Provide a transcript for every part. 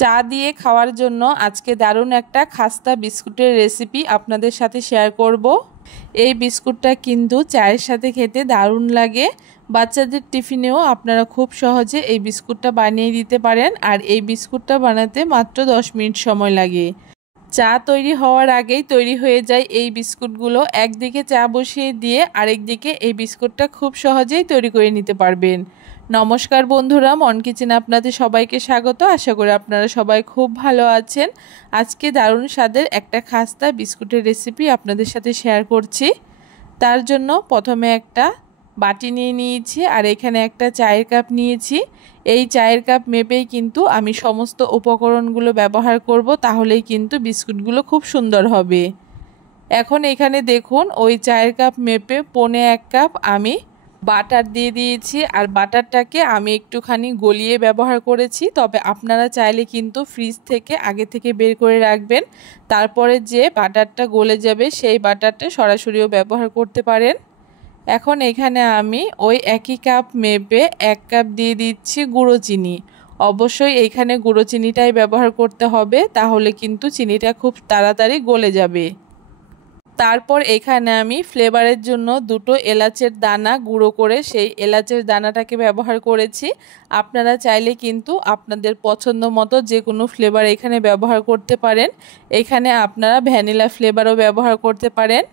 চা দিয়ে খাওয়ার জন্য আজকে দারুণ একটা খাস্তা বিস্কুটের রেসিপি আপনাদের সাথে শেয়ার করব। এই বিস্কুটটা কিন্তু চায়ের সাথে খেতে দারুণ লাগে। বাচ্চাদের টিফিনেও আপনারা খুব সহজে এই বিস্কুটটা বানিয়ে দিতে পারেন। আর এই বিস্কুটটা বানাতে মাত্র 10 মিনিট সময় লাগে। চা তৈরি হওয়ার আগেই তৈরি হয়ে যায় এই বিস্কুটগুলো। একদিকে চা বসিয়ে দিয়ে আরেকদিকে এই বিস্কুটটা খুব সহজেই তৈরি করে নিতে পারবেন। নমস্কার বন্ধুরা, মন কিচেনে আপনাদের সবাইকে স্বাগত। আশা করি আপনারা সবাই খুব ভালো আছেন। আজকে দারুণ স্বাদের একটা খাস্তা বিস্কুটের রেসিপি আপনাদের সাথে শেয়ার করছি। তার জন্য প্রথমে একটা বাটি নিয়ে নিয়েছি আর এখানে একটা চায়ের কাপ নিয়েছি। এই চায়ের কাপ মেপেই কিন্তু আমি সমস্ত উপকরণগুলো ব্যবহার করব, তাহলেই কিন্তু বিস্কুটগুলো খুব সুন্দর হবে। এখন এখানে দেখুন ওই চায়ের কাপ মেপে 1.25 কাপ আমি বাটার দিয়ে দিয়েছি। আর বাটারটাকে আমি একটুখানি গলিয়ে ব্যবহার করেছি, তবে আপনারা চাইলে কিন্তু ফ্রিজ থেকে আগে থেকে বের করে রাখবেন। তারপরে যে বাটারটা গলে যাবে সেই বাটারটা সরাসরিও ব্যবহার করতে পারেন। এখন এখানে আমি ওই একই কাপ মেপে 1 কাপ দিয়ে দিচ্ছি গুঁড়ো চিনি। অবশ্যই এইখানে গুঁড়ো চিনিটাই ব্যবহার করতে হবে, তাহলে কিন্তু চিনিটা খুব তাড়াতাড়ি গলে যাবে। তারপর এখানে আমি ফ্লেভারের জন্য 2টো এলাচের দানা গুঁড়ো করে সেই এলাচের দানাটাকে ব্যবহার করেছি। আপনারা চাইলে কিন্তু আপনাদের পছন্দ মতো যে কোনো ফ্লেভার এখানে ব্যবহার করতে পারেন। এখানে আপনারা ভ্যানিলা ফ্লেভারও ব্যবহার করতে পারেন।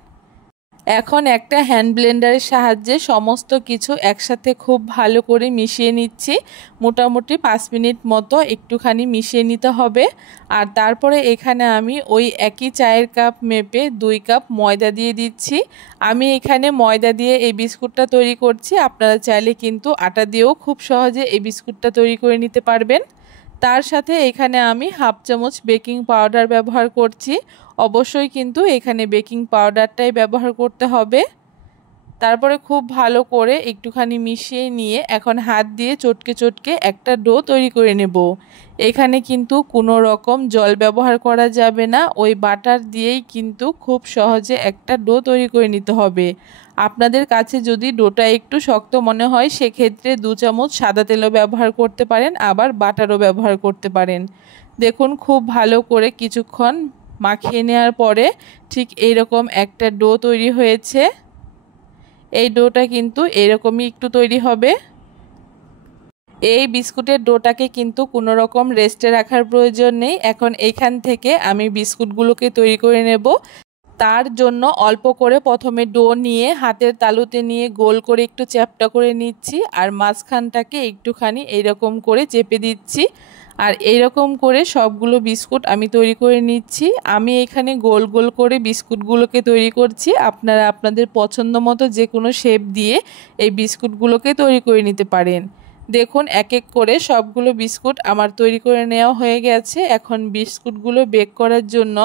এখন একটা হ্যান্ড ব্লেন্ডারের সাহায্যে সমস্ত কিছু একসাথে খুব ভালো করে মিশিয়ে নিচ্ছি। মোটামুটি 5 মিনিট মতো একটুখানি মিশিয়ে নিতে হবে। আর তারপরে এখানে আমি ওই একই চায়ের কাপ মেপে 2 কাপ ময়দা দিয়ে দিচ্ছি। আমি এখানে ময়দা দিয়ে এই বিস্কুটটা তৈরি করছি। আপনারা চাইলে কিন্তু আটা দিয়েও খুব সহজে এই বিস্কুটটা তৈরি করে নিতে পারবেন। তার সাথে এখানে আমি 1/2 চামচ বেকিং পাউডার ব্যবহার করছি। অবশ্যই কিন্তু এখানে বেকিং পাউডারটাই ব্যবহার করতে হবে। তারপরে খুব ভালো করে একটুখানি মিশিয়ে নিয়ে এখন হাত দিয়ে চটকে চটকে একটা ডো তৈরি করে নেব। এখানে কিন্তু কোনো রকম জল ব্যবহার করা যাবে না। ওই বাটার দিয়েই কিন্তু খুব সহজে একটা ডো তৈরি করে নিতে হবে। আপনাদের কাছে যদি ডোটা একটু শক্ত মনে হয় সেক্ষেত্রে 2 চামচ সাদা তেলও ব্যবহার করতে পারেন, আবার বাটারও ব্যবহার করতে পারেন। দেখুন খুব ভালো করে কিছুক্ষণ মাখিয়ে নেওয়ার পরে ঠিক এইরকম একটা ডো তৈরি হয়েছে। এই ডোটা কিন্তু এরকমই একটু তৈরি হবে। এই বিস্কুটের ডোটাকে কিন্তু কোনো রকম রেস্টে রাখার প্রয়োজন নেই। এখন এইখান থেকে আমি বিস্কুটগুলোকে তৈরি করে নেব। তার জন্য অল্প করে প্রথমে ডো নিয়ে হাতের তালুতে নিয়ে গোল করে একটু চ্যাপ্টা করে নিচ্ছি। আর মাঝখানটাকে একটুখানি এইরকম করে চেপে দিচ্ছি। আর এইরকম করে সবগুলো বিস্কুট আমি তৈরি করে নিচ্ছি। আমি এখানে গোল গোল করে বিস্কুটগুলোকে তৈরি করছি। আপনারা আপনাদের পছন্দ মতো যে কোনো শেপ দিয়ে এই বিস্কুটগুলোকে তৈরি করে নিতে পারেন। দেখুন এক এক করে সবগুলো বিস্কুট আমার তৈরি করে নেওয়া হয়ে গেছে। এখন বিস্কুটগুলো বেক করার জন্য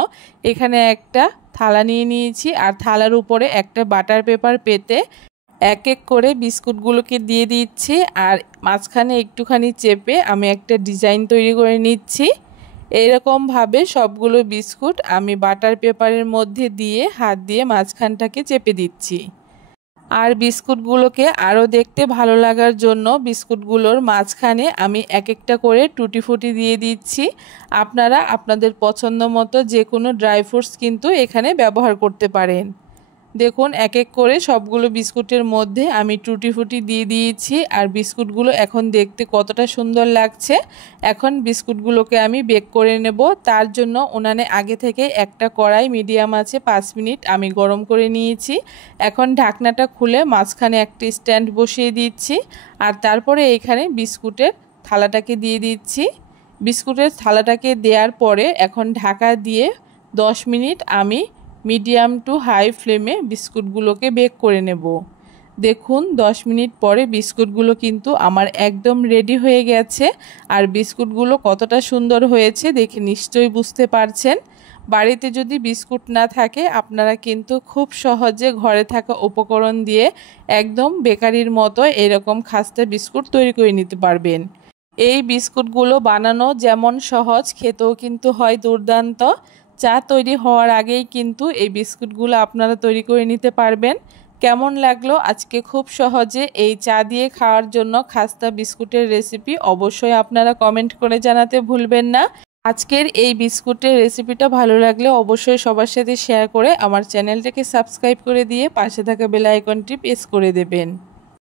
এখানে একটা থালা নিয়ে নিয়েছি। আর থালার উপরে একটা বাটার পেপার পেতে এক এক করে বিস্কুটগুলোকে দিয়ে দিচ্ছি। আর মাঝখানে একটুখানি চেপে আমি একটা ডিজাইন তৈরি করে নিচ্ছি। এইরকমভাবে সবগুলো বিস্কুট আমি বাটার পেপারের মধ্যে দিয়ে হাত দিয়ে মাঝখানটাকে চেপে দিচ্ছি। আর বিস্কুটগুলোকে আরও দেখতে ভালো লাগার জন্য বিস্কুটগুলোর মাঝখানে আমি এক একটা করে টুটি ফুটি দিয়ে দিচ্ছি। আপনারা আপনাদের পছন্দ মতো যে কোনো ড্রাই ফ্রুটস কিন্তু এখানে ব্যবহার করতে পারেন। দেখুন এক এক করে সবগুলো বিস্কুটের মধ্যে আমি টুটি ফুটি দিয়ে দিয়েছি। আর বিস্কুটগুলো এখন দেখতে কতটা সুন্দর লাগছে। এখন বিস্কুটগুলোকে আমি বেক করে নেব। তার জন্য উনানে আগে থেকে একটা কড়াই মিডিয়াম আছে 5 মিনিট আমি গরম করে নিয়েছি। এখন ঢাকনাটা খুলে মাঝখানে একটি স্ট্যান্ড বসিয়ে দিচ্ছি। আর তারপরে এইখানে বিস্কুটের থালাটাকে দিয়ে দিচ্ছি। বিস্কুটের থালাটাকে দেওয়ার পরে এখন ঢাকা দিয়ে 10 মিনিট আমি মিডিয়াম টু হাই ফ্লেমে বিস্কুটগুলোকে বেক করে নেব। দেখুন 10 মিনিট পরে বিস্কুটগুলো কিন্তু আমার একদম রেডি হয়ে গেছে। আর বিস্কুটগুলো কতটা সুন্দর হয়েছে দেখে নিশ্চয়ই বুঝতে পারছেন। বাড়িতে যদি বিস্কুট না থাকে আপনারা কিন্তু খুব সহজে ঘরে থাকা উপকরণ দিয়ে একদম বেকারির মতো এরকম খাস্তা বিস্কুট তৈরি করে নিতে পারবেন। এই বিস্কুটগুলো বানানো যেমন সহজ, খেতেও কিন্তু হয় দুর্দান্ত। চা তৈরি হওয়ার আগেই কিন্তু এই বিস্কুটগুলো আপনারা তৈরি করে নিতে পারবেন। কেমন লাগলো আজকে খুব সহজে এই চা দিয়ে খাওয়ার জন্য খাস্তা বিস্কুটের রেসিপি? অবশ্যই আপনারা কমেন্ট করে জানাতে ভুলবেন না। আজকের এই বিস্কুটের রেসিপিটা ভালো লাগলে অবশ্যই সবার সাথে শেয়ার করে আমার চ্যানেলটাকে সাবস্ক্রাইব করে দিয়ে পাশে থাকা বেল আইকনটি প্রেস করে দেবেন।